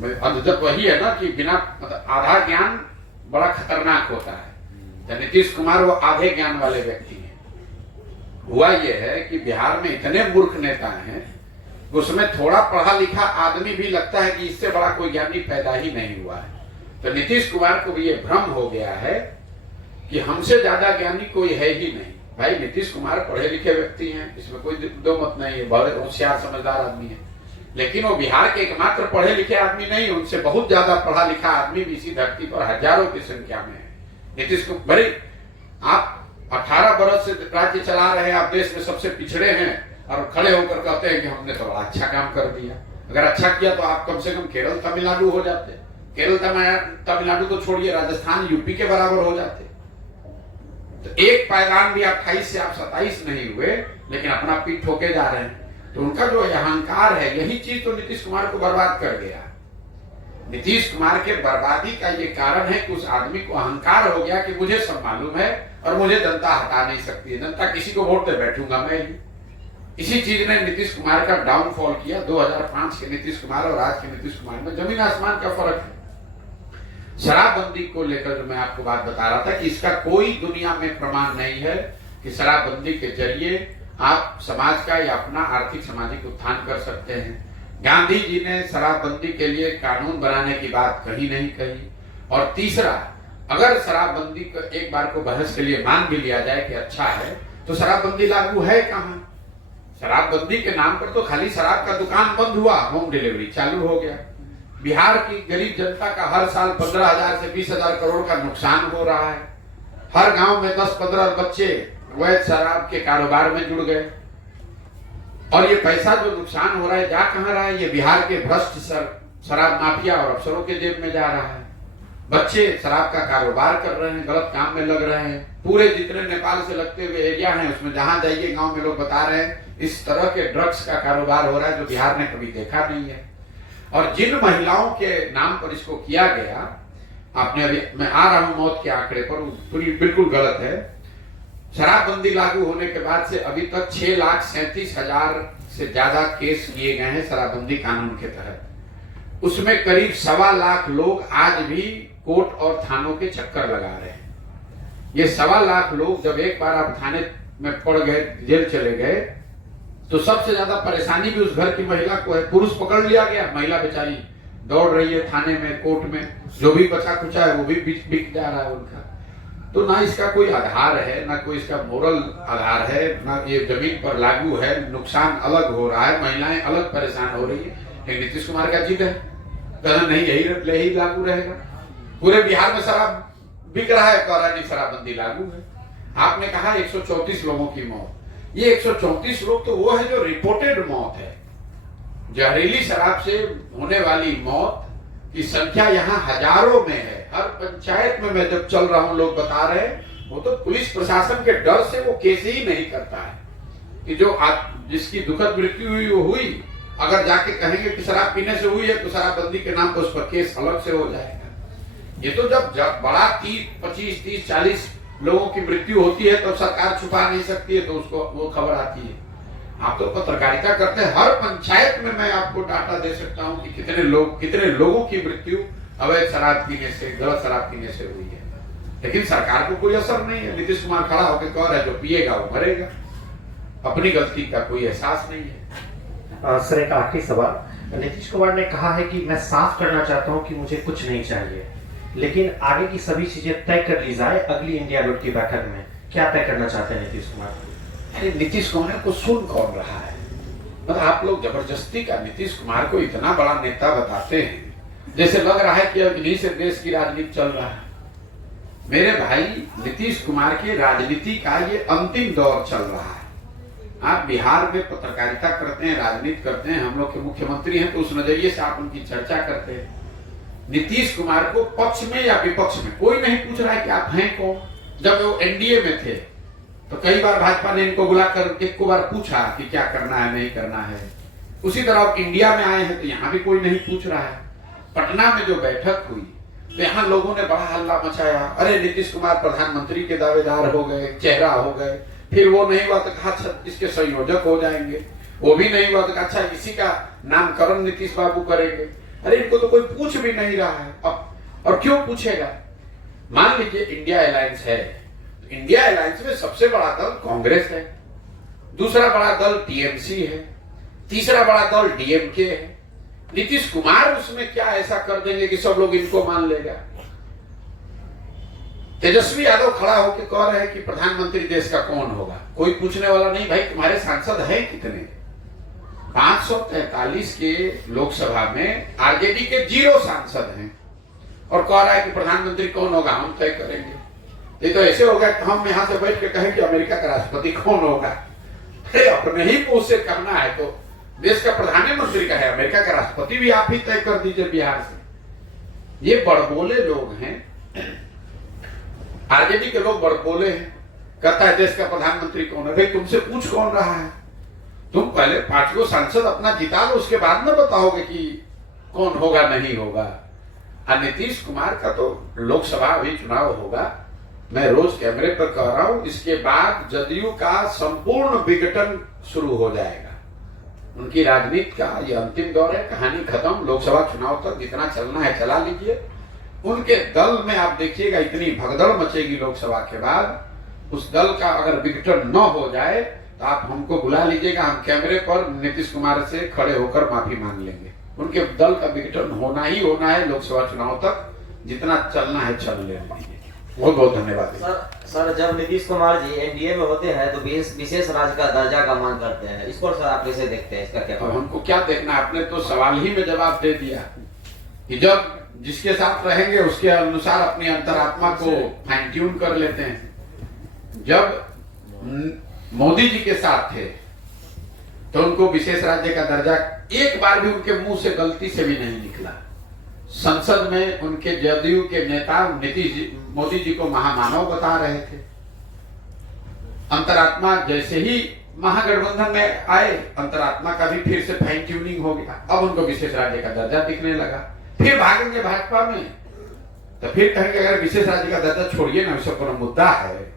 जब वही है ना कि बिना मतलब आधा ज्ञान बड़ा खतरनाक होता है। नीतीश कुमार वो आधे ज्ञान वाले व्यक्ति हैं। हुआ ये है कि बिहार में इतने मूर्ख नेता हैं, उसमें थोड़ा पढ़ा लिखा आदमी भी लगता है कि इससे बड़ा कोई ज्ञानी पैदा ही नहीं हुआ है। तो नीतीश कुमार को भी ये भ्रम हो गया है कि हमसे ज्यादा ज्ञानी कोई है ही नहीं। भाई नीतीश कुमार पढ़े लिखे व्यक्ति हैं, इसमें कोई दो मत नहीं है, बहुत होशियार समझदार आदमी है, लेकिन वो बिहार के एकमात्र पढ़े लिखे आदमी नहीं, उनसे बहुत ज्यादा पढ़ा लिखा आदमी भी इसी धरती पर हजारों की संख्या में है। नीतीश को भाई आप 18 बरस से राज्य चला रहे हैं, आप देश में सबसे पिछड़े हैं और खड़े होकर कहते हैं कि हमने तो बड़ा अच्छा काम कर दिया। अगर अच्छा किया तो आप कम से कम केरल तमिलनाडु हो जाते। केरल तमिलनाडु तो छोड़िए, राजस्थान यूपी के बराबर हो जाते। तो एक पायदान भी 28 से आप 27 नहीं हुए, लेकिन अपना पीठ ठोके जा रहे हैं। तो उनका जो अहंकार है, यही चीज तो नीतीश कुमार को बर्बाद कर गया। नीतीश कुमार के बर्बादी का ये कारण है कि उस आदमी को अहंकार हो गया कि मुझे सब मालूम है और मुझे जनता हटा नहीं सकती है, जनता किसी को वोट दे बैठूंगा मैं ही। इसी चीज ने नीतीश कुमार का डाउनफॉल किया। 2005 के नीतीश कुमार और आज के नीतीश कुमार में जमीन आसमान का फर्क है। शराबबंदी को लेकर जो मैं आपको बात बता रहा था कि इसका कोई दुनिया में प्रमाण नहीं है कि शराबबंदी के जरिए आप समाज का या अपना आर्थिक सामाजिक उत्थान कर सकते हैं। गांधी जी ने शराबबंदी के लिए कानून बनाने की बात कहीं नहीं कही। और तीसरा, अगर शराबबंदी को एक बार को बहस के लिए मान भी लिया जाए कि अच्छा है, तो शराबबंदी लागू है कहां? शराबबंदी के नाम पर तो खाली शराब का दुकान बंद हुआ, होम डिलीवरी चालू हो गया। बिहार की गरीब जनता का हर साल 15,000 से 20,000 करोड़ का नुकसान हो रहा है। हर गांव में 10-15 बच्चे अवैध शराब के कारोबार में जुड़ गए। और ये पैसा जो नुकसान हो रहा है जा कहां रहा है? ये बिहार के भ्रष्ट शराब माफिया और अफसरों के जेब में जा रहा है। बच्चे शराब का कारोबार कर रहे हैं, गलत काम में लग रहे हैं। पूरे जितने नेपाल से लगते हुए एरिया हैं, उसमें जहां जाइए गांव में लोग बता रहे हैं इस तरह के ड्रग्स का कारोबार हो रहा है जो बिहार ने कभी देखा नहीं है। और जिन महिलाओं के नाम पर इसको किया गया, आपने अभी, मैं आ रहा हूं मौत के आंकड़े पर, बिल्कुल गलत है। शराबबंदी लागू होने के बाद से अभी तक 6,37,000 से ज्यादा केस किए गए हैं शराबबंदी कानून के तहत। उसमें करीब 1.25 लाख लोग आज भी कोर्ट और थानों के चक्कर लगा रहे हैं। ये 1.25 लाख लोग जब एक बार आप थाने में पड़ गए, जेल चले गए, तो सबसे ज्यादा परेशानी भी उस घर की महिला को है। पुरुष पकड़ लिया गया, महिला बेचारी दौड़ रही है थाने में, कोर्ट में, जो भी बचा कुचा है वो भी बिक जा रहा है उनका। तो ना इसका कोई आधार है, ना कोई इसका मोरल आधार है, ना ये जमीन पर लागू है। नुकसान अलग हो रहा है, महिलाएं अलग परेशान हो रही है। लेकिन नीतीश कुमार का जिद है, कहना नहीं यही लागू रहेगा। पूरे बिहार में शराब बिक रहा है, कह रहा नहीं शराबबंदी लागू है। आपने कहा 134 लोगों की मौत। ये 134 लोग तो वो है जो रिपोर्टेड मौत है। जहरीली शराब से होने वाली मौत की संख्या यहाँ हजारों में है। हर पंचायत में मैं जब चल रहा हूं, लोग बता रहे हैं वो तो पुलिस प्रशासन के डर से वो केस ही नहीं करता है कि जो जिसकी दुखद मृत्यु हुई वो हुई। अगर जाके कहेंगे कि शराब पीने से हुई है तो शराबबंदी के नाम पर उस पर केस अलग से हो जाएगा। ये तो जब बड़ा 25, 30, 40 लोगों की मृत्यु होती है तो सरकार छुपा नहीं सकती है, तो उसको वो खबर आती है। आप तो पत्रकारिता करते हैं, हर पंचायत में मैं आपको डाटा दे सकता हूं कि कितने लोगों की मृत्यु अवैध शराब पीने से, गलत शराब पीने से हुई है। लेकिन सरकार को कोई असर नहीं है। नीतीश कुमार खड़ा होकर कह रहा है जो पिएगा वो मरेगा। अपनी गलती का कोई एहसास नहीं है। सर, एक आखिरी सवाल। नीतीश कुमार ने कहा है कि मैं साफ करना चाहता हूं कि मुझे कुछ नहीं चाहिए, लेकिन आगे की सभी चीजें तय कर ली जाए अगली इंडिया गुट की बैठक में। क्या तय करना चाहते हैं नीतीश कुमार? अरे नीतीश कुमार को सुन कौन रहा है? मतलब आप लोग जबरदस्ती का नीतीश कुमार को इतना बड़ा नेता बताते हैं, जैसे लग रहा है कि अब इन्हीं से देश की राजनीति चल रहा है। मेरे भाई, नीतीश कुमार की राजनीति का ये अंतिम दौर चल रहा है। आप बिहार में पत्रकारिता करते हैं, राजनीति करते हैं, हम लोग के मुख्यमंत्री हैं, तो उस नजरिए से आप उनकी चर्चा करते हैं। नीतीश कुमार को पक्ष में या विपक्ष में कोई नहीं पूछ रहा है कि आप हैं कौन। जब वो एनडीए में थे तो कई बार भाजपा ने इनको बुलाकर एक को बार पूछा कि क्या करना है, नहीं करना है। उसी तरह आप इंडिया में आए हैं तो यहाँ भी कोई नहीं पूछ रहा है। पटना में जो बैठक हुई तो यहाँ लोगों ने बड़ा हल्ला मचाया, अरे नीतीश कुमार प्रधानमंत्री के दावेदार हो गए, चेहरा हो गए। फिर वो नहीं हुआ तो कहा अच्छा इसके संयोजक हो जाएंगे, वो भी नहीं हुआ तो कहा अच्छा इसी का नामकरण नीतीश बाबू करेंगे। अरे इनको तो कोई पूछ भी नहीं रहा है अब, और क्यों पूछेगा। मान लीजिए इंडिया अलायंस है, तो इंडिया अलायंस में सबसे बड़ा दल कांग्रेस है, दूसरा बड़ा दल टीएमसी है, तीसरा बड़ा दल डीएमके है। नीतीश कुमार उसमें क्या ऐसा कर देंगे कि सब लोग इनको मान लेगा। तेजस्वी यादव खड़ा होकर कह रहे हैं कि प्रधानमंत्री देश का कौन होगा, कोई पूछने वाला नहीं। भाई तुम्हारे सांसद हैं कितने? 543 के लोकसभा में आरजेडी के 0 सांसद हैं, और कह रहा है कि प्रधानमंत्री कौन होगा हम तय करेंगे। ये तो ऐसे होगा कि हम यहां से बैठ के कहें कि अमेरिका का राष्ट्रपति कौन होगा। अरे अपने ही मुंह से कहना है तो देश का प्रधानमंत्री का है, अमेरिका का राष्ट्रपति भी आप ही तय कर दीजिए बिहार से। ये बड़बोले लोग हैं, आरजेडी के लोग बड़बोले हैं। कहता है देश का प्रधानमंत्री कौन है। भाई तुमसे पूछ कौन रहा है? तुम पहले 5 को सांसद अपना जिता लो, उसके बाद में बताओगे कि कौन होगा नहीं होगा। और नीतीश कुमार का तो लोकसभा अभी चुनाव होगा, मैं रोज कैमरे पर कह रहा हूं, इसके बाद जदयू का संपूर्ण विघटन शुरू हो जाएगा। उनकी राजनीति का ये अंतिम दौर है, कहानी खत्म। लोकसभा चुनाव तक जितना चलना है चला लीजिए। उनके दल में आप देखिएगा इतनी भगदड़ मचेगी लोकसभा के बाद। उस दल का अगर विघटन न हो जाए तो आप हमको बुला लीजिएगा, हम कैमरे पर नीतीश कुमार से खड़े होकर माफी मांग लेंगे। उनके दल का विघटन होना ही होना है लोकसभा चुनाव तक, जितना चलना है चल लेंगे। बहुत बहुत धन्यवाद। सर जब नीतीश कुमार जी एनडीए में होते हैं तो विशेष राज्य का दर्जा का मांग करते हैं, इसको सर आप कैसे देखते हैं? इसका क्या? और हमको क्या देखना, आपने तो सवाल ही में जवाब दे दिया कि जब जिसके साथ रहेंगे उसके अनुसार अपनी अंतरात्मा को फाइन ट्यून कर लेते हैं। जब मोदी जी के साथ थे तो उनको विशेष राज्य का दर्जा एक बार भी उनके मुंह से गलती से भी नहीं निकला। संसद में उनके जदयू के नेता मोदी जी को महामानव बता रहे थे। अंतरात्मा जैसे ही महागठबंधन में आए, अंतरात्मा का भी फिर से फाइन ट्यूनिंग हो गया। अब उनको विशेष राज्य का दर्जा दिखने लगा। फिर भागेंगे भाजपा में तो फिर कहेंगे अगर विशेष राज्य का दर्जा छोड़िए ना, इसको कोई मुद्दा है,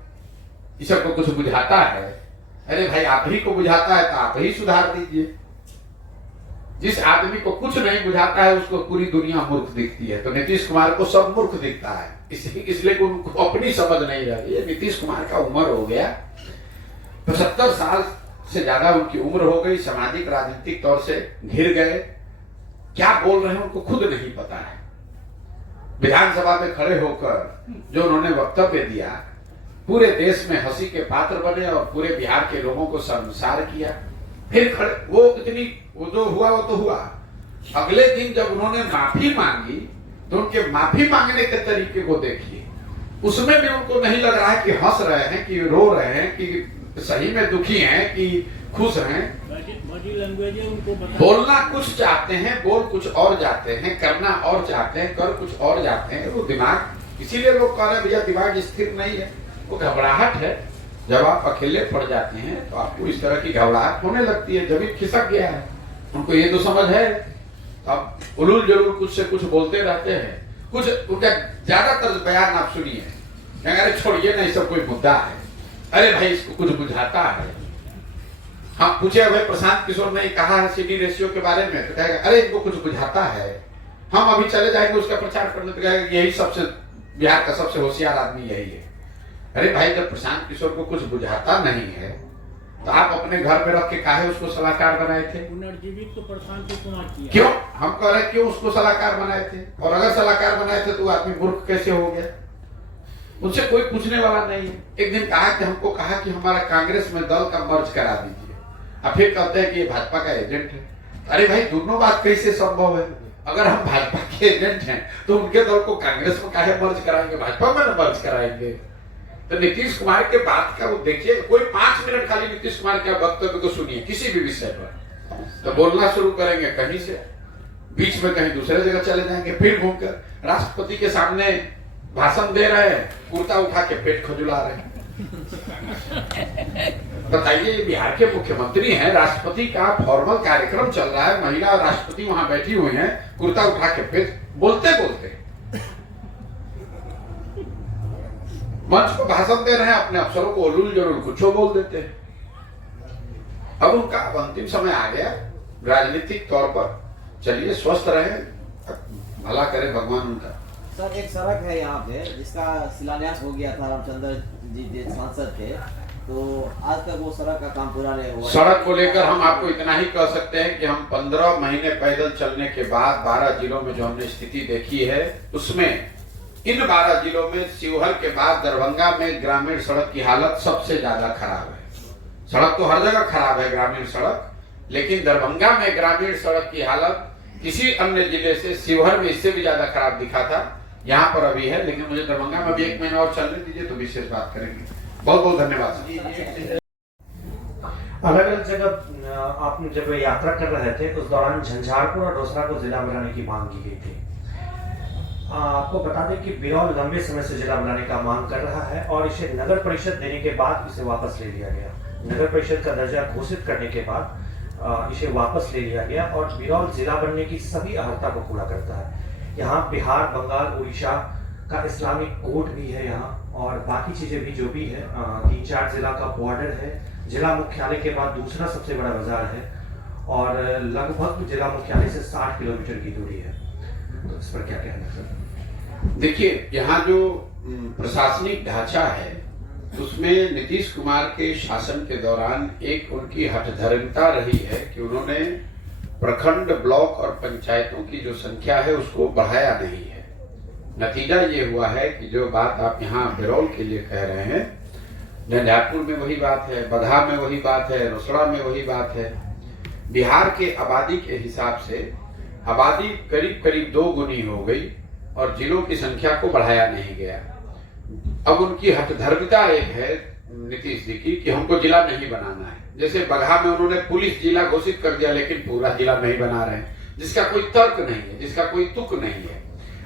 इस सबको कुछ बुझाता है। अरे भाई आप ही को बुझाता है तो आप ही सुधार दीजिए। जिस आदमी को कुछ नहीं बुझाता है उसको पूरी दुनिया मूर्ख दिखती है। तो नीतीश कुमार को सब मूर्ख दिखता है, इसलिए उनको अपनी समझ नहीं रही है। नीतीश कुमार का उम्र हो गया, 75 साल से ज्यादा उनकी उम्र हो गई, सामाजिक राजनीतिक तौर से घिर गए। क्या बोल रहे हैं उनको खुद नहीं पता है। विधानसभा में खड़े होकर जो उन्होंने वक्तव्य दिया, पूरे देश में हंसी के पात्र बने और पूरे बिहार के लोगों को शर्मसार किया। फिर खड़े वो जो हुआ वो तो हुआ। अगले दिन जब उन्होंने माफी मांगी तो उनके माफी मांगने के तरीके को देखिए, उसमें भी उनको नहीं लग रहा है कि हंस रहे हैं कि रो रहे हैं कि सही में दुखी हैं कि खुश हैं। बॉडी लैंग्वेज है उनको बोलना कुछ चाहते हैं, बोल कुछ और जाते हैं, करना और चाहते हैं, कर कुछ और जाते हैं। वो दिमाग, इसीलिए लोग कह रहे हैं भैया दिमाग स्थिर नहीं है, वो घबराहट है। जब आप अकेले पड़ जाते हैं तो आपको इस तरह की घबराहट होने लगती है। जब भी खिसक गया है उनको ये तो समझ है, अब उलूल जरूर कुछ से कुछ बोलते रहते हैं। कुछ उनका ज्यादातर बयान आप सुनिए, अरे छोड़िए ना, सब कोई मुद्दा है, अरे भाई इसको कुछ बुझाता है। हम पूछे भाई प्रशांत किशोर ने कहा है सीडी रेशियो के बारे में, तो कहेगा अरे इनको कुछ बुझाता है, हम अभी चले जाएंगे उसका प्रचार करने, तो कहेगा यही सबसे बिहार का सबसे होशियार आदमी यही है। अरे भाई जब प्रशांत किशोर को कुछ बुझाता नहीं है तो आप अपने घर में रख के काहे उसको सलाहकार बनाए थे? पुनर्जीवित तो प्रशांत कुमार किया। क्यों? हम कह रहे क्यों उसको सलाहकार बनाए थे? और अगर सलाहकार बनाए थे तो आदमी मूर्ख कैसे हो गया? उनसे कोई पूछने वाला नहीं है। एक दिन कहा कि हमको कहा कि हमारा कांग्रेस में दल का मर्ज करा दीजिए, और फिर कहते हैं कि ये भाजपा का एजेंट है। अरे भाई दोनों बात कैसे संभव है? अगर हम भाजपा के एजेंट हैं तो उनके दल को कांग्रेस में काहे मर्ज कराएंगे, भाजपा में न मर्ज कराएंगे? तो नीतीश कुमार के बात का वो देखिए, कोई 5 मिनट खाली नीतीश कुमार के वक्तव्य को सुनिए किसी भी विषय पर, तो बोलना शुरू करेंगे कहीं से, बीच में कहीं दूसरे जगह चले जाएंगे, फिर घूमकर राष्ट्रपति के सामने भाषण दे रहे हैं, कुर्ता उठा के पेट खजुला रहे हैं। बताइए, बिहार के मुख्यमंत्री हैं, राष्ट्रपति का फॉर्मल कार्यक्रम चल रहा है, महिला राष्ट्रपति वहां बैठी हुई हैं, कुर्ता उठा के पेट, बोलते बोलते मंच पर भाषण दे रहे हैं, अपने अफसरों को उलूल जरूर कुछ बोल देते हैं। अब उनका अंतिम समय आ गया राजनीतिक तौर पर। चलिए स्वस्थ रहे, भला करे भगवान उनका। सर एक सड़क है यहाँ पे जिसका शिलान्यास हो गया था, रामचंद्र जी सांसद थे, तो आज तक वो सड़क का काम पूरा नहीं हुआ। सड़क को लेकर हम आपको इतना ही कह सकते हैं कि हम 15 महीने पैदल चलने के बाद 12 जिलों में जो हमने स्थिति देखी है, उसमें इन 12 जिलों में शिवहर के बाद दरभंगा में ग्रामीण सड़क की हालत सबसे ज्यादा खराब है। सड़क तो हर जगह खराब है ग्रामीण सड़क, लेकिन दरभंगा में ग्रामीण सड़क की हालत किसी अन्य जिले से शिवहर में इससे भी ज्यादा खराब दिखा था। यहाँ पर अभी है, लेकिन मुझे दरभंगा में भी 1 महीना और चलने दीजिए तो विशेष बात करेंगे। बहुत बहुत धन्यवाद। अलग अलग जगह आप जब यात्रा कर रहे थे उस दौरान झंझारपुर और रोसड़ा को जिला बनाने की मांग की गई थी। आपको बता दें कि बिरौल लंबे समय से जिला बनाने का मांग कर रहा है और इसे नगर परिषद देने के बाद इसे वापस ले लिया गया। नगर परिषद का दर्जा घोषित करने के बाद इसे वापस ले लिया गया और बिरौल जिला बनने की सभी अहर्ता को पूरा करता है। यहाँ बिहार, बंगाल, उड़ीसा का इस्लामिक कोड भी है यहाँ और बाकी चीजें भी जो भी है। 3-4 जिला का बॉर्डर है। जिला मुख्यालय के बाद दूसरा सबसे बड़ा बाजार है और लगभग जिला मुख्यालय से 60 किलोमीटर की दूरी है। तो इस पर क्या कहना सर? देखिए, यहाँ जो प्रशासनिक ढांचा है उसमें नीतीश कुमार के शासन के दौरान एक उनकी हठधर्मिता रही है कि उन्होंने प्रखंड, ब्लॉक और पंचायतों की जो संख्या है उसको बढ़ाया नहीं है। नतीजा ये हुआ है कि जो बात आप यहाँ बिरौल के लिए कह रहे हैं, झंझारपुर में वही बात है, बगहा में वही बात है, रोसड़ा में वही बात है। बिहार के आबादी के हिसाब से आबादी करीब करीब 2 गुनी हो गई और जिलों की संख्या को बढ़ाया नहीं गया। अब उनकी हठधर्मिता एक है नीतीश जी की कि हमको जिला नहीं बनाना है। जैसे बगहा में उन्होंने पुलिस जिला घोषित कर दिया, लेकिन पूरा जिला नहीं बना रहे हैं, जिसका कोई तर्क नहीं है, जिसका कोई तुक नहीं है।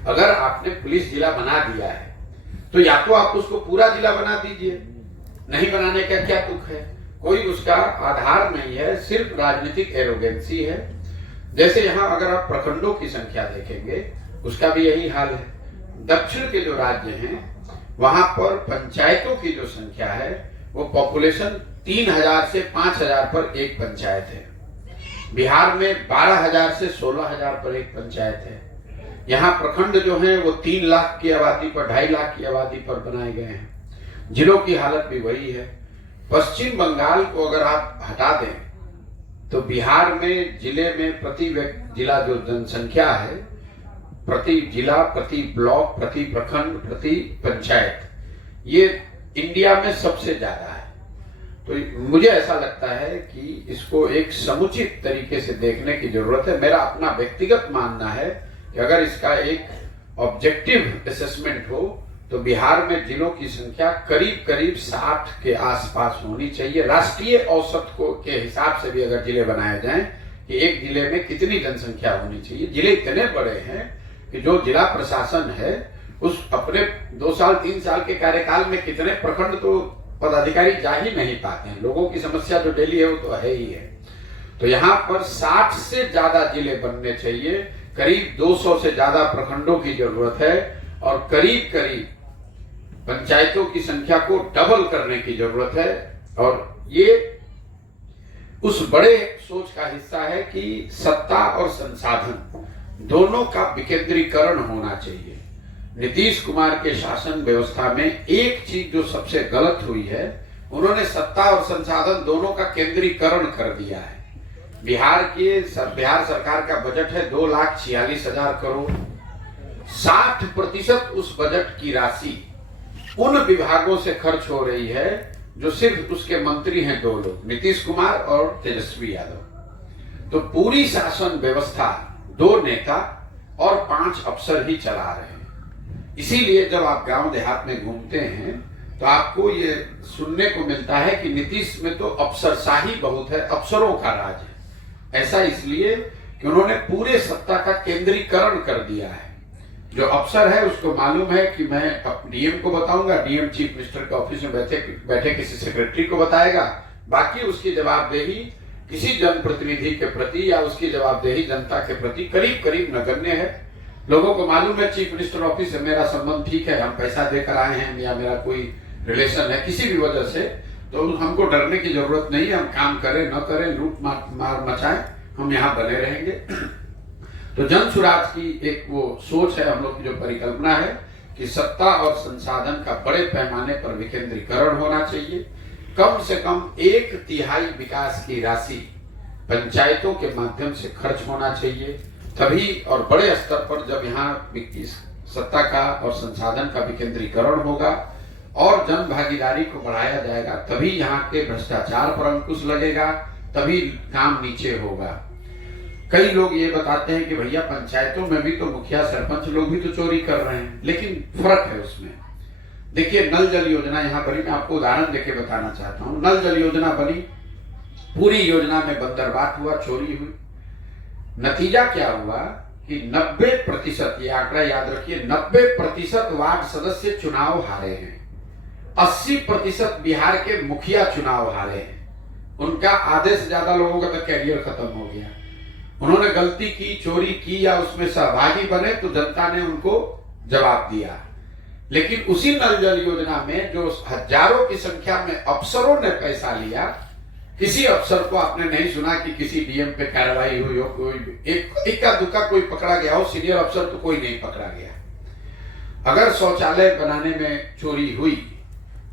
अगर आपने पुलिस जिला बना दिया है तो या तो आप उसको पूरा जिला बना दीजिए, नहीं बनाने का क्या तुक है? कोई उसका आधार नहीं है, सिर्फ राजनीतिक एरोगेंसी है। जैसे यहाँ अगर आप प्रखंडों की संख्या देखेंगे उसका भी यही हाल है। दक्षिण के जो राज्य हैं वहां पर पंचायतों की जो संख्या है वो पॉपुलेशन 3000 से 5000 पर एक पंचायत है। बिहार में 12000 से 16000 पर एक पंचायत है। यहाँ प्रखंड जो हैं वो 3 लाख की आबादी पर, 2.5 लाख की आबादी पर बनाए गए हैं। जिलों की हालत भी वही है। पश्चिम बंगाल को अगर आप हटा दें तो बिहार में जिले में प्रति जिला जो जनसंख्या है, प्रति जिला, प्रति ब्लॉक, प्रति प्रखंड, प्रति पंचायत, ये इंडिया में सबसे ज्यादा है। तो मुझे ऐसा लगता है कि इसको एक समुचित तरीके से देखने की जरूरत है। मेरा अपना व्यक्तिगत मानना है कि अगर इसका एक ऑब्जेक्टिव असेसमेंट हो तो बिहार में जिलों की संख्या करीब करीब 60 के आसपास होनी चाहिए। राष्ट्रीय औसत को के हिसाब से भी अगर जिले बनाए जाएं कि एक जिले में कितनी जनसंख्या होनी चाहिए। जिले इतने बड़े हैं कि जो जिला प्रशासन है उस अपने 2 साल 3 साल के कार्यकाल में कितने प्रखंड तो पदाधिकारी जा ही नहीं पाते हैं। लोगों की समस्या जो डेली है वो तो है ही है। तो यहाँ पर 60 से ज्यादा जिले बनने चाहिए। करीब 200 से ज्यादा प्रखंडों की जरूरत है और करीब करीब पंचायतों की संख्या को डबल करने की जरूरत है। और ये उस बड़े सोच का हिस्सा है कि सत्ता और संसाधन दोनों का विकेंद्रीकरण होना चाहिए। नीतीश कुमार के शासन व्यवस्था में एक चीज जो सबसे गलत हुई है, उन्होंने सत्ता और संसाधन दोनों का केंद्रीकरण कर दिया है। बिहार सरकार का बजट है 2,46,000 करोड़। 60% उस बजट की राशि उन विभागों से खर्च हो रही है जो सिर्फ उसके मंत्री हैं 2 लोग, नीतीश कुमार और तेजस्वी यादव। तो पूरी शासन व्यवस्था 2 नेता और 5 अफसर ही चला रहे हैं। इसीलिए जब आप गांव देहात में घूमते हैं तो आपको ये सुनने को मिलता है कि नीतीश में तो अफसरशाही बहुत है, अफसरों का राज है। ऐसा इसलिए कि उन्होंने पूरे सत्ता का केंद्रीकरण कर दिया है। जो अफसर है उसको मालूम है कि मैं डीएम को बताऊंगा, डीएम चीफ मिनिस्टर के ऑफिस में बैठे किसी सेक्रेटरी को बताएगा, बाकी उसकी जवाबदेही किसी जनप्रतिनिधि के प्रति या उसकी जवाबदेही जनता के प्रति करीब करीब नगण्य है। लोगों को मालूम है चीफ मिनिस्टर ऑफिस से मेरा संबंध ठीक है, हम पैसा देकर आए हैं या मेरा कोई रिलेशन है किसी भी वजह से, तो हमको डरने की जरूरत नहीं है। हम काम करें न करें, लूट मार मचाएं, हम यहाँ बने रहेंगे। तो जन सुराज की एक वो सोच है, हम लोग की जो परिकल्पना है कि सत्ता और संसाधन का बड़े पैमाने पर विकेंद्रीकरण होना चाहिए। कम से कम 1/3 विकास की राशि पंचायतों के माध्यम से खर्च होना चाहिए। तभी और बड़े स्तर पर जब यहाँ सत्ता का और संसाधन का विकेंद्रीकरण होगा और जन भागीदारी को बढ़ाया जाएगा, तभी यहाँ के भ्रष्टाचार पर अंकुश लगेगा, तभी काम नीचे होगा। कई लोग ये बताते हैं कि भैया पंचायतों में भी तो मुखिया सरपंच लोग भी तो चोरी कर रहे हैं, लेकिन फर्क है उसमें। देखिए, नल जल योजना यहाँ बनी, मैं आपको उदाहरण देके बताना चाहता हूँ। नल जल योजना बनी, पूरी योजना में बंदरबाट हुआ, चोरी हुई। नतीजा क्या हुआ कि 90%, ये आंकड़ा याद रखिए, 90% वार्ड सदस्य चुनाव हारे हैं। 80% बिहार के मुखिया चुनाव हारे हैं। उनका आधे से ज्यादा लोगों का तो कैरियर खत्म हो गया। उन्होंने गलती की, चोरी की या उसमें सहभागी बने तो जनता ने उनको जवाब दिया। लेकिन उसी नल जल योजना में जो हजारों की संख्या में अफसरों ने पैसा लिया, किसी अफसर को आपने नहीं सुना कि किसी डीएम पे कार्रवाई हुई हो, कोई इक्का दुक्का कोई पकड़ा गया हो, सीनियर अफसर तो कोई नहीं पकड़ा गया। अगर शौचालय बनाने में चोरी हुई,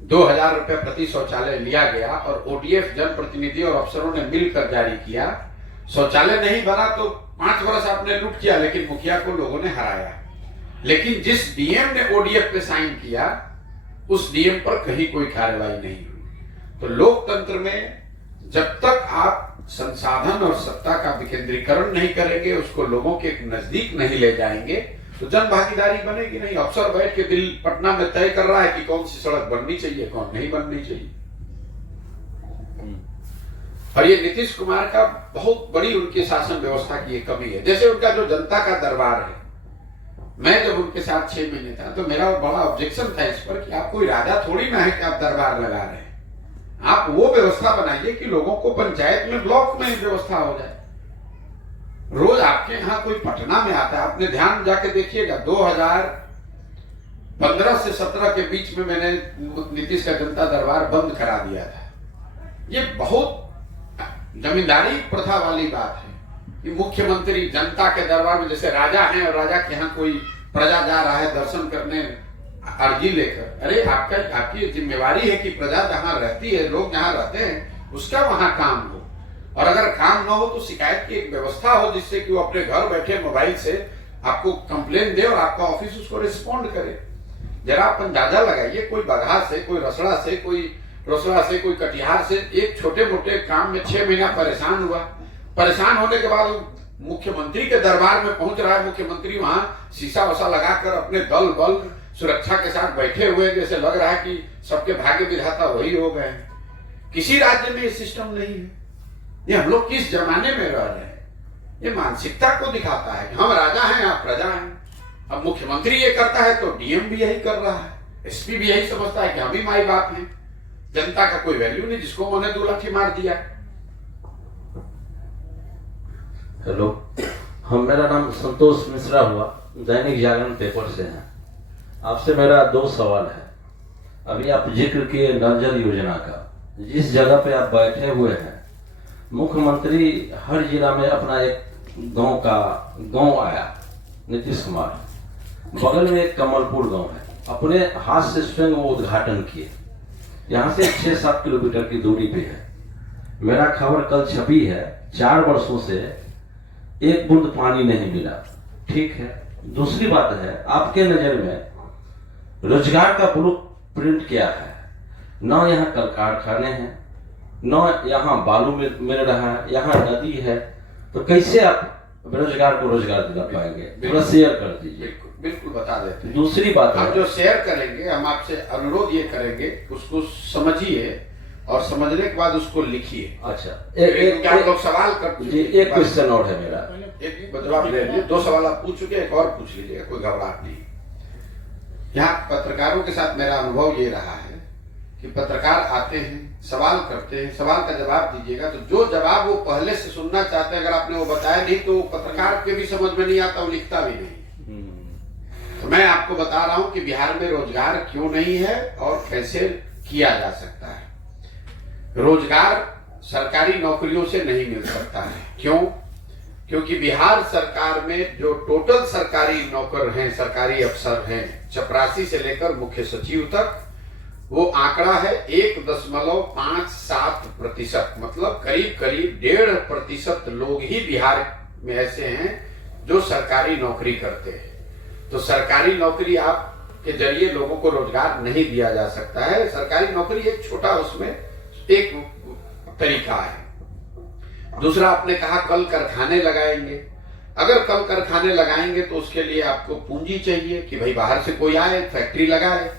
2000 रुपए प्रति शौचालय लिया गया और ओडीएफ जनप्रतिनिधि और अफसरों ने मिलकर जारी किया, शौचालय नहीं बना तो 5 वर्ष आपने लूट किया, लेकिन मुखिया को लोगों ने हराया। लेकिन जिस डीएम ने ओडीएफ पे साइन किया, उस डीएम पर कहीं कोई कार्रवाई नहीं हुई। तो लोकतंत्र में जब तक आप संसाधन और सत्ता का विकेंद्रीकरण नहीं करेंगे, उसको लोगों के नजदीक नहीं ले जाएंगे, तो जन भागीदारी बनेगी नहीं। अफसर बैठ के दिल पटना में तय कर रहा है कि कौन सी सड़क बननी चाहिए, कौन नहीं बननी चाहिए। और ये नीतीश कुमार का बहुत बड़ी उनकी शासन व्यवस्था की एक कमी है। जैसे उनका जो जनता का दरबार है, मैं जब उनके साथ 6 महीने था तो मेरा बड़ा ऑब्जेक्शन था इस पर कि आप कोई राजा थोड़ी ना है कि आप दरबार लगा रहे हैं। आप वो व्यवस्था बनाइए कि लोगों को पंचायत में, ब्लॉक में व्यवस्था हो जाए। रोज आपके यहाँ कोई पटना में आता है, आपने ध्यान जाके देखिएगा, 2015 से 17 के बीच में मैंने नीतीश का जनता दरबार बंद करा दिया था। ये बहुत जमींदारी प्रथा वाली बात है कि मुख्यमंत्री जनता के दरबार में, जैसे राजा हैं और राजा के यहाँ कोई प्रजा जा रहा है दर्शन करने अर्जी लेकर, अरे आपकी जिम्मेवारी है कि प्रजा जहाँ रहती है, लोग जहाँ रहते हैं, उसका वहां काम हो। और अगर काम ना हो तो शिकायत की एक व्यवस्था हो, जिससे कि वो अपने घर बैठे मोबाइल से आपको कंप्लेन दे और आपका ऑफिस उसको रिस्पॉन्ड करे। जरा आप अंदाजा लगाइए, कोई बगहा से, कोई रसड़ा से, कोई रोसड़ा से, कोई कटिहार से एक छोटे मोटे काम में 6 महीना परेशान हुआ। परेशान होने के बाद मुख्यमंत्री के दरबार में पहुंच रहा है, मुख्यमंत्री वहां शीशा वसा लगाकर अपने दल बल सुरक्षा के साथ बैठे हुए, जैसे लग रहा है कि सबके भाग्य विधाता वही हो गए। किसी राज्य में ये सिस्टम नहीं है। ये हम लोग किस जमाने में रह रहे हैं? ये मानसिकता को दिखाता है कि हम राजा हैं, आप प्रजा हैं। अब मुख्यमंत्री ये करता है तो डीएम भी यही कर रहा है, एसपी भी यही समझता है कि हम ही माई बाप हैं। जनता का कोई वैल्यू नहीं, जिसको उन्होंने 2 लाठी मार दिया। हेलो, मेरा नाम संतोष मिश्रा हुआ, दैनिक जागरण पेपर से है। आपसे मेरा 2 सवाल है। अभी आप जिक्र किए नल जल योजना का, जिस जगह पे आप बैठे हुए हैं, मुख्यमंत्री हर जिला में अपना एक गांव आया, नीतीश कुमार, बगल में एक कमलपुर गांव है, अपने हाथ से स्वयं वो उद्घाटन किए। यहाँ से 6-7 किलोमीटर की दूरी पे है। मेरा खबर कल छपी है, 4 वर्षों से एक बूंद पानी नहीं मिला। ठीक है। दूसरी बात है, आपके नजर में रोजगार का ब्लू प्रिंट क्या है? न यहाँ कल कारखाने हैं, न यहाँ बालू मिल रहा है, यहाँ नदी है, तो कैसे आप बेरोजगार को रोजगार दिला पाएंगे? थोड़ा शेयर कर दीजिए। बिल्कुल बता देते हैं। दूसरी बात, हम जो शेयर करेंगे, हम आपसे अनुरोध ये करेंगे, उसको समझिए और समझने के बाद उसको लिखिए। अच्छा, आप लोग सवाल करते, एक क्वेश्चन और है मेरा, एक जवाब ले लीजिए। 2 सवाल आप पूछ चुके, एक और पूछ लीजिएगा, कोई घबराहट नहीं। यहाँ पत्रकारों के साथ मेरा अनुभव ये रहा है कि पत्रकार आते हैं, सवाल करते हैं, सवाल का जवाब दीजिएगा, तो जो जवाब वो पहले से सुनना चाहते हैं, अगर आपने वो बताया नहीं तो पत्रकार के भी समझ में नहीं आता, वो लिखता भी नहीं। तो मैं आपको बता रहा हूं कि बिहार में रोजगार क्यों नहीं है और कैसे किया जा सकता है। रोजगार सरकारी नौकरियों से नहीं मिल सकता है। क्यों? क्योंकि बिहार सरकार में जो टोटल सरकारी नौकर हैं, सरकारी अफसर हैं, चपरासी से लेकर मुख्य सचिव तक, वो आंकड़ा है 1.57%। मतलब करीब करीब 1.5% लोग ही बिहार में ऐसे हैं जो सरकारी नौकरी करते हैं। तो सरकारी नौकरी आप के जरिए लोगों को रोजगार नहीं दिया जा सकता है। सरकारी नौकरी एक छोटा उसमें एक तरीका है। दूसरा, आपने कहा कल कारखाने लगाएंगे। अगर कल कारखाने लगाएंगे तो उसके लिए आपको पूंजी चाहिए कि भाई बाहर से कोई आए, फैक्ट्री लगाए।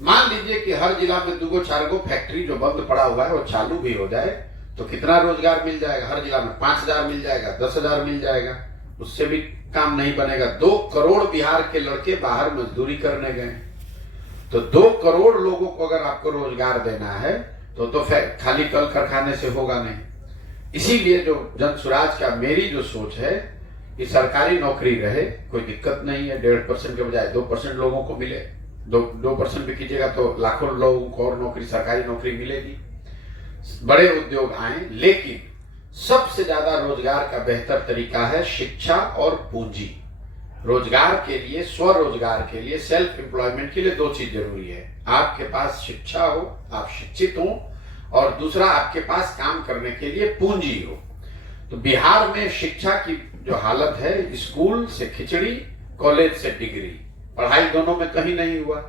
मान लीजिए कि हर जिला में 2-4 फैक्ट्री जो बंद पड़ा हुआ है वो चालू भी हो जाए, तो कितना रोजगार मिल जाएगा? हर जिला में 5,000 मिल जाएगा, 10,000 मिल जाएगा। उससे भी काम नहीं बनेगा। 2 करोड़ बिहार के लड़के बाहर मजदूरी करने गए, तो 2 करोड़ लोगों को अगर आपको रोजगार देना है तो खाली कल कारखाने से होगा नहीं। इसीलिए जो जन स्वराज का मेरी जो सोच है कि सरकारी नौकरी रहे, कोई दिक्कत नहीं है। 1.5% के बजाय 2% लोगों को मिले। 2% भी कीजिएगा तो लाखों लोगों को और नौकरी, सरकारी नौकरी मिलेगी। बड़े उद्योग आए, लेकिन सबसे ज्यादा रोजगार का बेहतर तरीका है शिक्षा और पूंजी। रोजगार के लिए, स्वरोजगार के लिए, सेल्फ एम्प्लॉयमेंट के लिए 2 चीज जरूरी है। आपके पास शिक्षा हो, आप शिक्षित हो, और दूसरा आपके पास काम करने के लिए पूंजी हो। तो बिहार में शिक्षा की जो हालत है, स्कूल से खिचड़ी, कॉलेज से डिग्री, पढ़ाई दोनों में कहीं नहीं हुआ।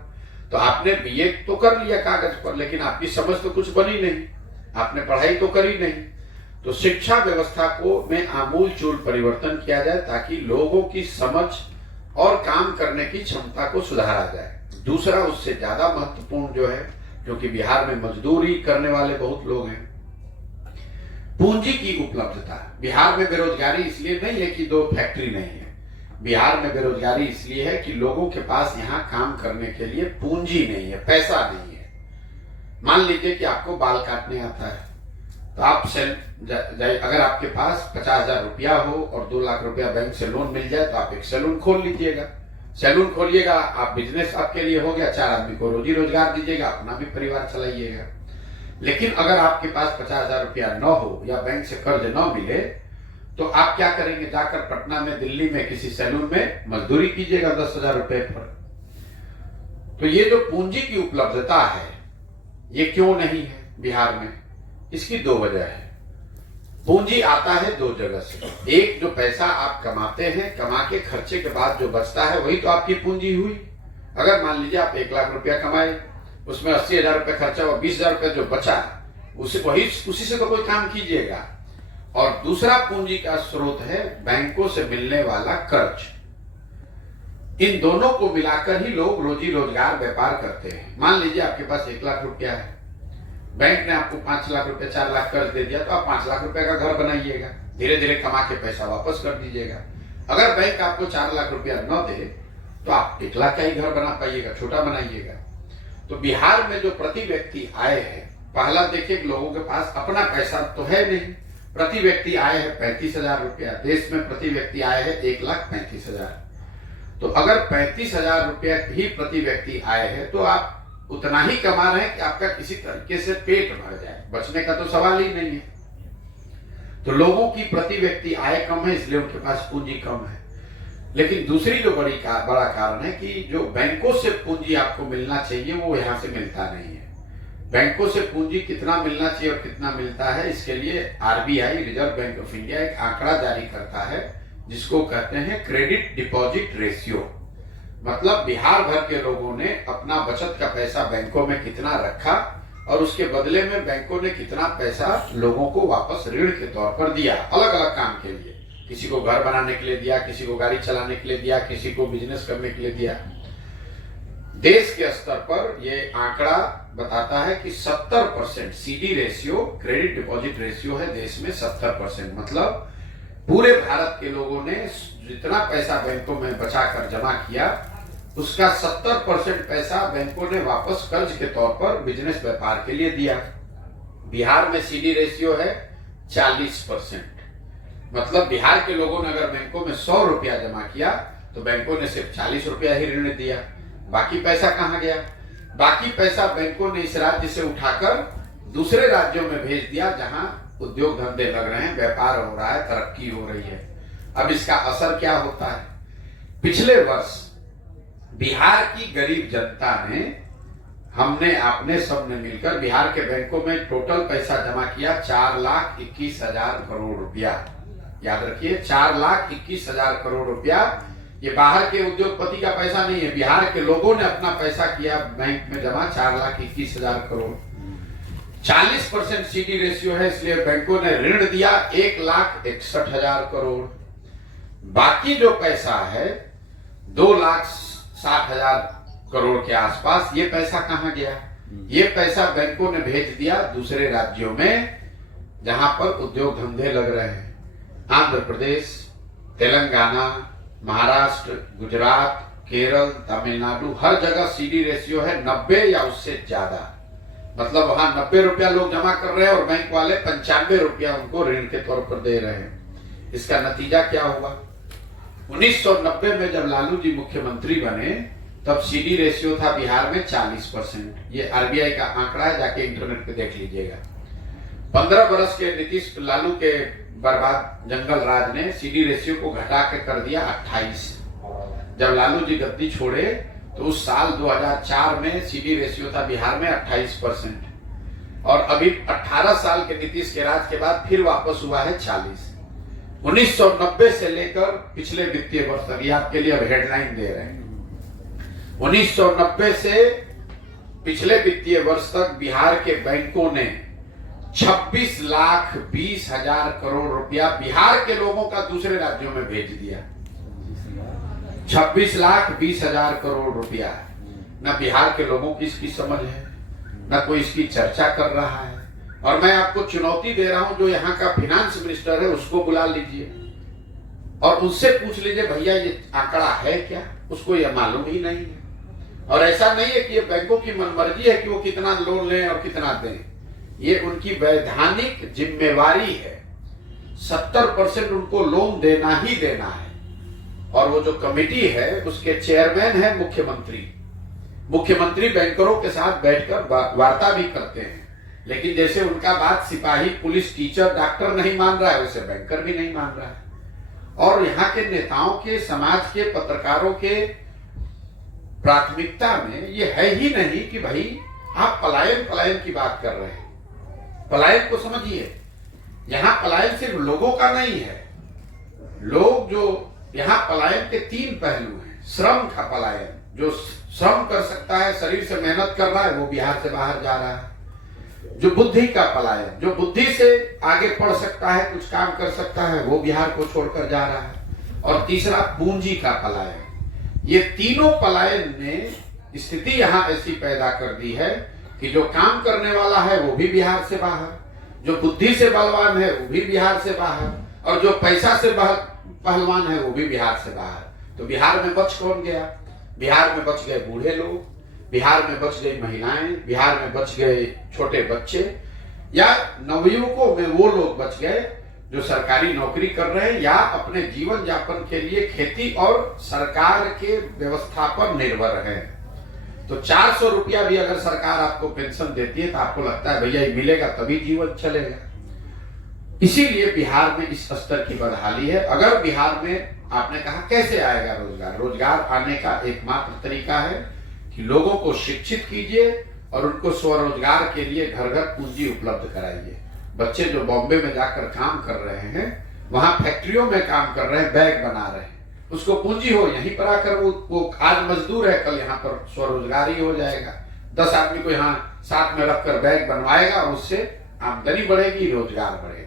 तो आपने बीए तो कर लिया कागज पर, लेकिन आपकी समझ तो कुछ बनी नहीं, आपने पढ़ाई तो करी नहीं। तो शिक्षा व्यवस्था को में आमूल चूल परिवर्तन किया जाए ताकि लोगों की समझ और काम करने की क्षमता को सुधारा जाए। दूसरा, उससे ज्यादा महत्वपूर्ण जो है, क्योंकि बिहार में मजदूरी करने वाले बहुत लोग हैं, पूंजी की उपलब्धता। बिहार में बेरोजगारी इसलिए नहीं है कि 2 फैक्ट्री नहीं है। बिहार में बेरोजगारी इसलिए है कि लोगों के पास यहाँ काम करने के लिए पूंजी नहीं है, पैसा नहीं है। मान लीजिए कि आपको बाल काटने आता है, तो आप अगर आपके पास 50,000 रुपया हो और 2 लाख रुपया बैंक से लोन मिल जाए तो आप एक सैलून खोल लीजिएगा। सैलून खोलिएगा, आप बिजनेस आपके लिए हो गया, 4 आदमी को रोजी रोजगार दीजिएगा, अपना भी परिवार चलाइएगा। लेकिन अगर आपके पास 50,000 रुपया न हो या बैंक से कर्ज न मिले, तो आप क्या करेंगे? जाकर पटना में, दिल्ली में किसी सैलून में मजदूरी कीजिएगा 10,000 रुपए पर। तो ये जो पूंजी की उपलब्धता है, ये क्यों नहीं है बिहार में? इसकी 2 वजह है। पूंजी आता है 2 जगह से। एक, जो पैसा आप कमाते हैं, कमा के खर्चे के बाद जो बचता है वही तो आपकी पूंजी हुई। अगर मान लीजिए आप 1 लाख रुपया कमाए, उसमें 80,000 रुपया खर्चा हुआ, 20,000 रुपया जो बचा उसी से तो कोई काम कीजिएगा। और दूसरा पूंजी का स्रोत है बैंकों से मिलने वाला कर्ज। इन दोनों को मिलाकर ही लोग रोजी रोजगार व्यापार करते हैं। मान लीजिए आपके पास 1 लाख रुपया है, बैंक ने आपको 5 लाख रुपया, 4 लाख कर्ज दे दिया, तो आप 5 लाख रुपए का घर बनाइएगा, धीरे धीरे कमा के पैसा वापस कर दीजिएगा। अगर बैंक आपको 4 लाख रुपया न दे तो आप 1 लाख का ही घर बना पाइएगा, छोटा बनाइएगा। तो बिहार में जो प्रति व्यक्ति आय है, पहला देखिए लोगों के पास अपना पैसा तो है नहीं। प्रति व्यक्ति आय है 35,000 रुपया। देश में प्रति व्यक्ति आय है 1,35,000। तो अगर 35,000 रुपया ही प्रति व्यक्ति आय है तो आप उतना ही कमा रहे हैं कि आपका किसी तरीके से पेट भर जाए, बचने का तो सवाल ही नहीं है। तो लोगों की प्रति व्यक्ति आय कम है, इसलिए उनके पास पूंजी कम है। लेकिन दूसरी जो बड़ा कारण है कि जो बैंकों से पूंजी आपको मिलना चाहिए वो यहां से मिलता नहीं है। बैंकों से पूंजी कितना मिलना चाहिए और कितना मिलता है, इसके लिए RBI, reserve bank of India, एक आंकड़ा जारी करता है जिसको कहते हैं क्रेडिट डिपॉजिट रेशियो। मतलब बिहार भर के लोगों ने अपना बचत का पैसा बैंकों में कितना रखा और उसके बदले में बैंकों ने कितना पैसा लोगों को वापस ऋण के तौर पर दिया, अलग अलग काम के लिए। किसी को घर बनाने के लिए दिया, किसी को गाड़ी चलाने के लिए दिया, किसी को बिजनेस करने के लिए दिया। देश के स्तर पर यह आंकड़ा बताता है कि 70% CD ratio, credit deposit ratio है देश में 70%। मतलब पूरे भारत के लोगों ने जितना पैसा बैंकों में बचाकर जमा किया उसका 70% पैसा बैंकों ने वापस कर्ज के तौर पर बिजनेस व्यापार के लिए दिया। बिहार में सीडी रेशियो है 40%। मतलब बिहार के लोगों ने अगर बैंकों में 100 रुपया जमा किया तो बैंकों ने सिर्फ 40 रुपया ही ऋण दिया। बाकी पैसा कहां गया? बाकी पैसा बैंकों ने इस राज्य से उठाकर दूसरे राज्यों में भेज दिया जहां उद्योग धंधे लग रहे हैं, व्यापार हो रहा है, तरक्की हो रही है। अब इसका असर क्या होता है? पिछले वर्ष बिहार की गरीब जनता ने, हमने आपने सबने मिलकर बिहार के बैंकों में टोटल पैसा जमा किया 4,21,000 करोड़ रुपया। याद रखिए 4,21,000 करोड़ रुपया। ये बाहर के उद्योगपति का पैसा नहीं है, बिहार के लोगों ने अपना पैसा किया बैंक में जमा 4,21,000 करोड़। 40% सीडी रेशियो है, इसलिए बैंकों ने ऋण दिया 1,61,000 करोड़। बाकी जो पैसा है 2,60,000 करोड़ के आसपास, ये पैसा कहां गया? ये पैसा बैंकों ने भेज दिया दूसरे राज्यों में जहां पर उद्योग धंधे लग रहे हैं। आंध्र प्रदेश, तेलंगाना, महाराष्ट्र, गुजरात, केरल, तमिलनाडु, हर जगह सीडी रेशियो है 90 या उससे ज्यादा। मतलब वहां 90 रुपया लोग जमा कर रहे हैं और बैंक वाले 95 रुपया उनको ऋण के तौर पर दे रहे हैं। इसका नतीजा क्या हुआ? 1990 में जब लालू जी मुख्यमंत्री बने तब सीडी रेशियो था बिहार में 40%। ये आरबीआई का आंकड़ा है, जाके इंटरनेट पे देख लीजिएगा। 15 बरस के नीतीश लालू के बर्बाद जंगल राज ने सीडी रेशियो को घटा के कर दिया 28। जब लालू जी गद्दी छोड़े तो उस साल 2004 में सीडी रेशियो था बिहार में 28%, और अभी 18 साल के नीतीश के राज के बाद फिर वापस हुआ है 40। 1990 से लेकर पिछले वित्तीय वर्ष, अभी आपके लिए अब हेडलाइन दे रहे हैं, 1990 से पिछले वित्तीय वर्ष तक बिहार के बैंकों ने 26,20,000 करोड़ रुपया बिहार के लोगों का दूसरे राज्यों में भेज दिया। 26,20,000 करोड़ रुपया। न बिहार के लोगों की इसकी समझ है, न कोई इसकी चर्चा कर रहा है। और मैं आपको चुनौती दे रहा हूं, जो यहाँ का फाइनेंस मिनिस्टर है उसको बुला लीजिए और उससे पूछ लीजिए भैया ये आंकड़ा है क्या? उसको ये मालूम ही नहीं है। और ऐसा नहीं है कि ये बैंकों की मनमर्जी है कि वो कितना लोन लें और कितना दें, ये उनकी वैधानिक जिम्मेवारी है। 70% उनको लोन देना ही देना है। और वो जो कमेटी है उसके चेयरमैन है मुख्यमंत्री। मुख्यमंत्री बैंकरों के साथ बैठकर वार्ता भी करते हैं, लेकिन जैसे उनका बात सिपाही, पुलिस, टीचर, डॉक्टर नहीं मान रहा है, वैसे बैंकर भी नहीं मान रहा है। और यहाँ के नेताओं के, समाज के, पत्रकारों के प्राथमिकता में ये है ही नहीं कि भाई आप पलायन की बात कर रहे हैं। पलायन को समझिए, यहाँ पलायन सिर्फ लोगों का नहीं है। लोग जो यहाँ पलायन के 3 पहलू हैं। श्रम का पलायन, जो श्रम कर सकता है, शरीर से मेहनत कर रहा है, वो बिहार से बाहर जा रहा है। जो बुद्धि का पलायन, जो बुद्धि से आगे पढ़ सकता है, कुछ काम कर सकता है, वो बिहार को छोड़कर जा रहा है। और तीसरा पूंजी का पलायन। ये तीनों पलायन ने स्थिति यहाँ ऐसी पैदा कर दी है कि जो काम करने वाला है वो भी बिहार से बाहर, जो बुद्धि से बलवान है वो भी बिहार से बाहर, और जो पैसा से पहलवान है वो भी बिहार से बाहर। तो बिहार में बच कौन गया? बिहार में बच गए बूढ़े लोग, बिहार में बच गई महिलाएं, बिहार में बच गए छोटे बच्चे, या नवयुवकों में वो लोग बच गए जो सरकारी नौकरी कर रहे हैं या अपने जीवन यापन के लिए खेती और सरकार के व्यवस्था पर निर्भर हैं। तो 400 रुपया भी अगर सरकार आपको पेंशन देती है तो आपको लगता है भैया ये मिलेगा तभी जीवन चलेगा। इसीलिए बिहार में इस स्तर की बदहाली है। अगर बिहार में, आपने कहा कैसे आएगा रोजगार? रोजगार आने का एकमात्र तरीका है कि लोगों को शिक्षित कीजिए और उनको स्वरोजगार के लिए घर घर पूंजी उपलब्ध कराइए। बच्चे जो बॉम्बे में जाकर काम कर रहे हैं, वहां फैक्ट्रियों में काम कर रहे हैं, बैग बना रहे हैं, उसको पूंजी हो, यहीं पर आकर वो आज मजदूर है, कल यहाँ पर स्वरोजगार ही हो जाएगा। 10 आदमी को यहाँ साथ में रखकर बैग बनवाएगा और उससे आमदनी बढ़ेगी, रोजगार बढ़ेगा।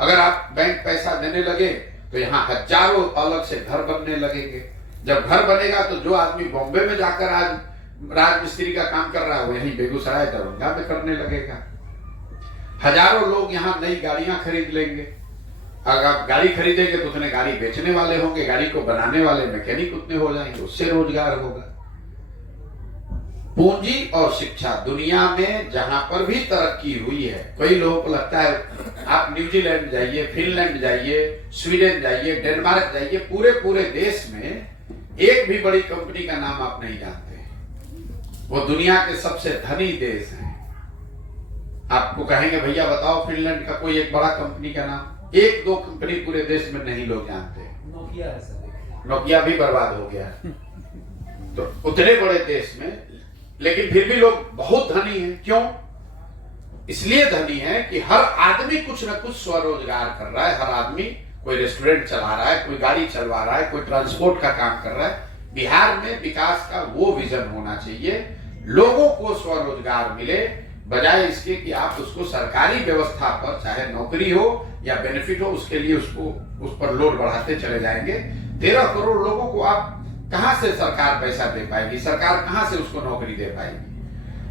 अगर आप बैंक पैसा देने लगे तो यहाँ हजारों अलग से घर बनने लगेंगे। जब घर बनेगा तो जो आदमी बॉम्बे में जाकर आज राजमिस्त्री का काम कर रहा है वो यहीं बेगूसराय, दरभंगा में करने लगेगा। हजारों लोग यहाँ नई गाड़ियां खरीद लेंगे। अगर आप गाड़ी खरीदेंगे तो उतने गाड़ी बेचने वाले होंगे, गाड़ी को बनाने वाले मैकेनिक उतने हो जाएंगे, उससे रोजगार होगा। पूंजी और शिक्षा, दुनिया में जहां पर भी तरक्की हुई है, कई लोगों को लगता है आप न्यूजीलैंड जाइए, फिनलैंड जाइए, स्वीडन जाइए, डेनमार्क जाइए, पूरे देश में एक भी बड़ी कंपनी का नाम आप नहीं जानते। वो दुनिया के सबसे धनी देश हैं। आपको कहेंगे भैया बताओ फिनलैंड का कोई एक बड़ा कंपनी का नाम, 1-2 कंपनी पूरे देश में नहीं लोग जानते। नोकिया है सर। नोकिया भी बर्बाद हो गया। तो उतने बड़े देश में लेकिन फिर भी लोग बहुत धनी हैं। क्यों? इसलिए धनी है कि हर आदमी कुछ न कुछ स्वरोजगार कर रहा है। हर आदमी कोई रेस्टोरेंट चला रहा है, कोई गाड़ी चलवा रहा है, कोई ट्रांसपोर्ट का काम कर रहा है। बिहार में विकास का वो विजन होना चाहिए, लोगों को स्वरोजगार मिले, बजाय इसके कि आप उसको सरकारी व्यवस्था पर चाहे नौकरी हो या बेनिफिट हो उसके लिए उसको उस पर लोड बढ़ाते चले जाएंगे। 13 करोड़ लोगों को आप कहां से सरकार पैसा दे पाएगी? सरकार कहां से उसको नौकरी दे पाएगी?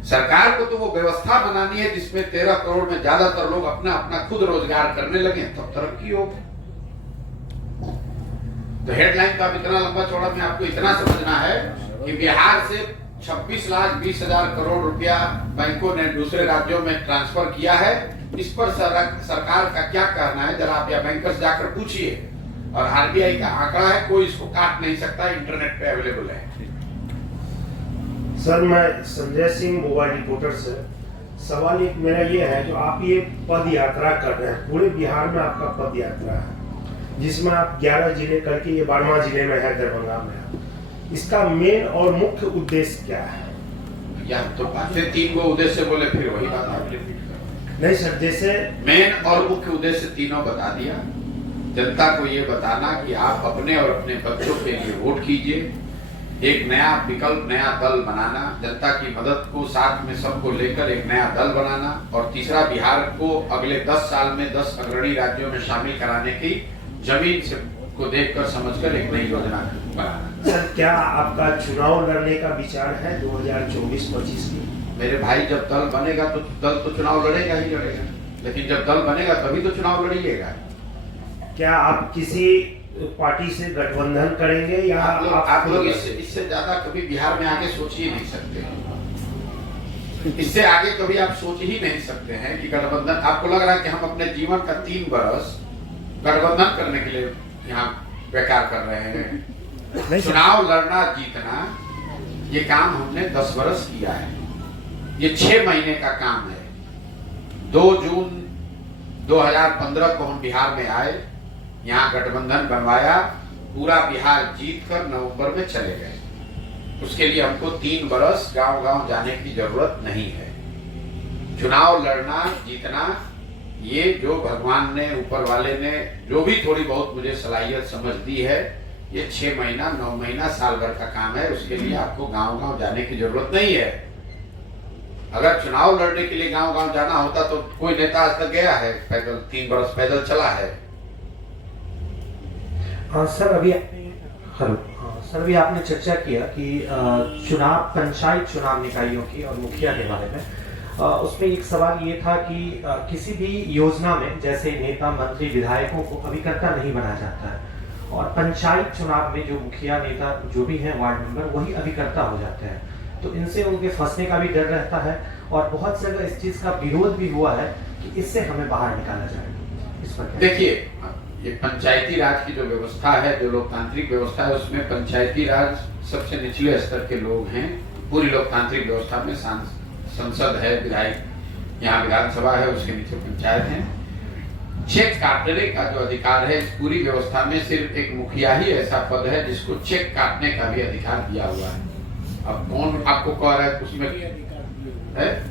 सरकार को तो वो व्यवस्था बनानी है जिसमें 13 करोड़ में ज्यादातर लोग अपना अपना खुद रोजगार करने लगे, तब तरक्की हो। तो हेडलाइन का इतना लंबा चौड़ा में आपको इतना समझना है कि बिहार से 26,20,000 करोड़ रुपया बैंकों ने दूसरे राज्यों में ट्रांसफर किया है। इस पर सरकार का क्या कहना है जरा आप या बैंकर्स जाकर पूछिए। और आरबीआई का आंकड़ा है, कोई इसको काट नहीं सकता, इंटरनेट पे अवेलेबल है। सर मैं संजय सिंह मोबाइल रिपोर्टर से सवाल एक मेरा ये है, जो आप ये पद यात्रा कर रहे हैं, पूरे बिहार में आपका पद यात्रा है जिसमें आप 11 जिले करके ये 12वां जिले में है, दरभंगा में। इसका मेन और मुख्य उद्देश्य क्या है? या तो बातें 3 गो उद्देश्य बोले फिर वही बात आप रिपीट करो। नहीं सर, जैसे मेन और मुख्य उद्देश्य तीनों बता दिया। जनता को ये बताना कि आप अपने और अपने बच्चों के लिए वोट कीजिए, एक नया विकल्प, नया दल बनाना, जनता की मदद को साथ में सबको लेकर एक नया दल बनाना, और तीसरा बिहार को अगले 10 साल में 10 अग्रणी राज्यों में शामिल कराने की जमीन से को देखकर समझकर एक नई योजना बनाना। सर क्या आपका चुनाव लड़ने का विचार है 2024-25 की? मेरे भाई जब दल बनेगा तो दल तो चुनाव लड़ेगा ही लड़ेगा, लेकिन जब दल बनेगा तभी तो चुनाव लड़िएगा। क्या आप किसी पार्टी से गठबंधन करेंगे या आप लोग इससे ज्यादा कभी बिहार में आगे सोच ही नहीं सकते। इससे आगे कभी आप सोच ही नहीं सकते हैं कि गठबंधन। आपको लग रहा है कि हम अपने जीवन का 3 बरस गठबंधन करने के लिए यहाँ बेकार कर रहे हैं। चुनाव लड़ना जीतना ये काम हमने 10 बरस किया है, ये 6 महीने का काम है। 2 जून 2015 को हम बिहार में आए, यहाँ गठबंधन बनवाया, पूरा बिहार जीतकर नवंबर में चले गए। उसके लिए हमको 3 बरस गांव-गांव जाने की जरूरत नहीं है। चुनाव लड़ना जीतना ये जो भगवान ने, ऊपर वाले ने जो भी थोड़ी बहुत मुझे सलाहियत समझ दी है, ये 6 महीना 9 महीना साल भर का काम है। उसके लिए आपको गांव-गांव जाने की जरूरत नहीं है। अगर चुनाव लड़ने के लिए गांव-गांव जाना होता तो कोई नेता आज तक गया है पैदल? 3 बरस पैदल चला है। सर अभी सर अभी आपने चर्चा किया कि चुनाव, पंचायत चुनाव निकायों की और मुखिया के बारे में, उसमें एक सवाल ये था कि किसी भी योजना में जैसे नेता, मंत्री, विधायकों को अभिकर्ता नहीं बनाया जाता है, और पंचायत चुनाव में जो मुखिया, नेता जो भी हैं, वार्ड मेंबर, वही अभिकर्ता हो जाते हैं। तो इनसे उनके फंसने का भी डर रहता है, और बहुत जगह इस चीज का विरोध भी हुआ है कि इससे हमें बाहर निकाला जाए। इस पर देखिए, ये पंचायती राज की जो व्यवस्था है, जो लोकतांत्रिक व्यवस्था है, उसमें पंचायती राज सबसे निचले स्तर के लोग हैं। पूरी लोकतांत्रिक व्यवस्था में संसद है, विधायक, यहाँ विधानसभा है, उसके नीचे पंचायत है। चेक काटने का जो अधिकार है इस पूरी व्यवस्था में सिर्फ एक मुखिया ही ऐसा पद है जिसको चेक काटने का भी अधिकार दिया हुआ है। अब कौन आपको कह रहा है उसमें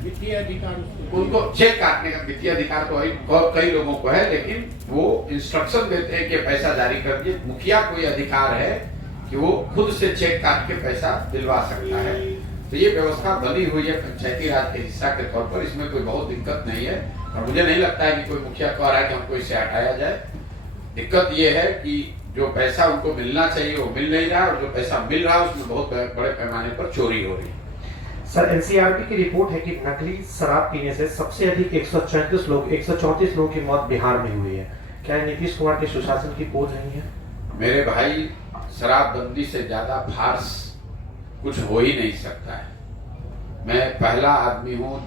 वित्तीय अधिकार, उनको चेक काटने का वित्तीय अधिकार तो कई लोगों को है, लेकिन वो इंस्ट्रक्शन देते हैं कि पैसा जारी कर दिए। मुखिया कोई अधिकार है कि वो खुद से चेक काट के पैसा दिलवा सकता है। तो ये व्यवस्था बनी हुई है पंचायती राज के हिस्सा के तौर पर, इसमें कोई बहुत दिक्कत नहीं है। और मुझे नहीं लगता है कि कोई मुखिया कह रहा है कि हमको इसे हटाया जाए। दिक्कत ये है कि जो पैसा उनको मिलना चाहिए वो मिल नहीं रहा, और जो पैसा मिल रहा है उसमें बहुत बड़े पैमाने पर चोरी हो रही है। सर एनसीआरबी की रिपोर्ट है कि नकली शराब पीने से सबसे अधिक 134 लोगों की मौत बिहार में हुई है। क्या नीतीश कुमार के सुशासन की पोल नहीं है? मेरे भाई, शराबबंदी से ज्यादा फार्स कुछ हो ही नहीं सकता है। मैं पहला आदमी हूँ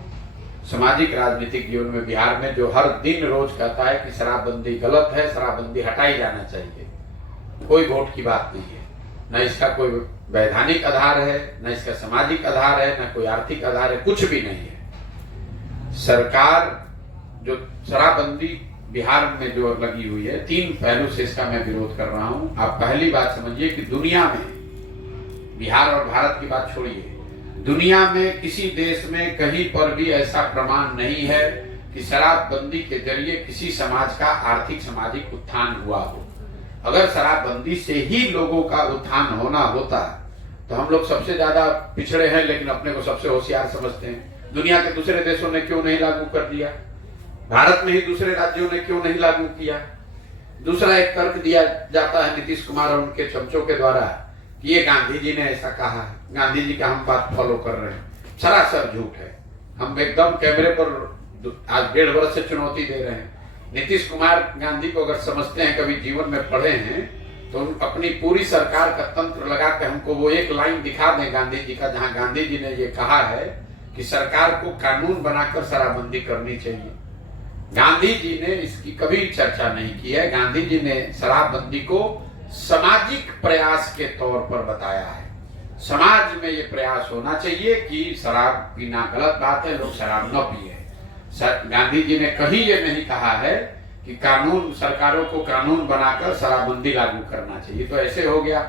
सामाजिक राजनीतिक जीवन में बिहार में जो हर दिन रोज कहता है कि शराबबंदी गलत है, शराबबंदी हटाई जाना चाहिए। कोई वोट की बात नहीं है, न इसका कोई वैधानिक आधार है, न इसका सामाजिक आधार है, न कोई आर्थिक आधार है, कुछ भी नहीं है। सरकार जो शराबबंदी बिहार में जो लगी हुई है, 3 पहलू से इसका मैं विरोध कर रहा हूं। आप पहली बात समझिए कि दुनिया में, बिहार और भारत की बात छोड़िए, दुनिया में किसी देश में कहीं पर भी ऐसा प्रमाण नहीं है कि शराबबंदी के जरिए किसी समाज का आर्थिक सामाजिक उत्थान हुआ हो। अगर शराबबंदी से ही लोगों का उत्थान होना होता तो हम लोग सबसे ज्यादा पिछड़े हैं, लेकिन अपने को सबसे होशियार समझते हैं। दुनिया के दूसरे देशों ने क्यों नहीं लागू कर दिया? भारत में ही दूसरे राज्यों ने क्यों नहीं लागू किया? दूसरा एक तर्क दिया जाता है नीतीश कुमार और उनके चमचों के द्वारा कि ये गांधी जी ने ऐसा कहा है, गांधी जी का हम बात फॉलो कर रहे हैं। सरासर झूठ है। हम एकदम कैमरे पर आज 1.5 वर्ष से चुनौती दे रहे हैं। नीतीश कुमार गांधी को अगर समझते हैं, कभी जीवन में पढ़े हैं, तो अपनी पूरी सरकार का तंत्र लगा के हमको वो एक लाइन दिखा दें गांधी जी का, जहां गांधी जी ने ये कहा है कि सरकार को कानून बनाकर शराबबंदी करनी चाहिए। गांधी जी ने इसकी कभी चर्चा नहीं की है। गांधी जी ने शराबबंदी को सामाजिक प्रयास के तौर पर बताया है। समाज में ये प्रयास होना चाहिए कि शराब पीना गलत बात है, लोग शराब न पिए। गांधी जी ने कहीं ये नहीं कहा है कि कानून, सरकारों को कानून बनाकर शराबबंदी लागू करना चाहिए। तो ऐसे हो गया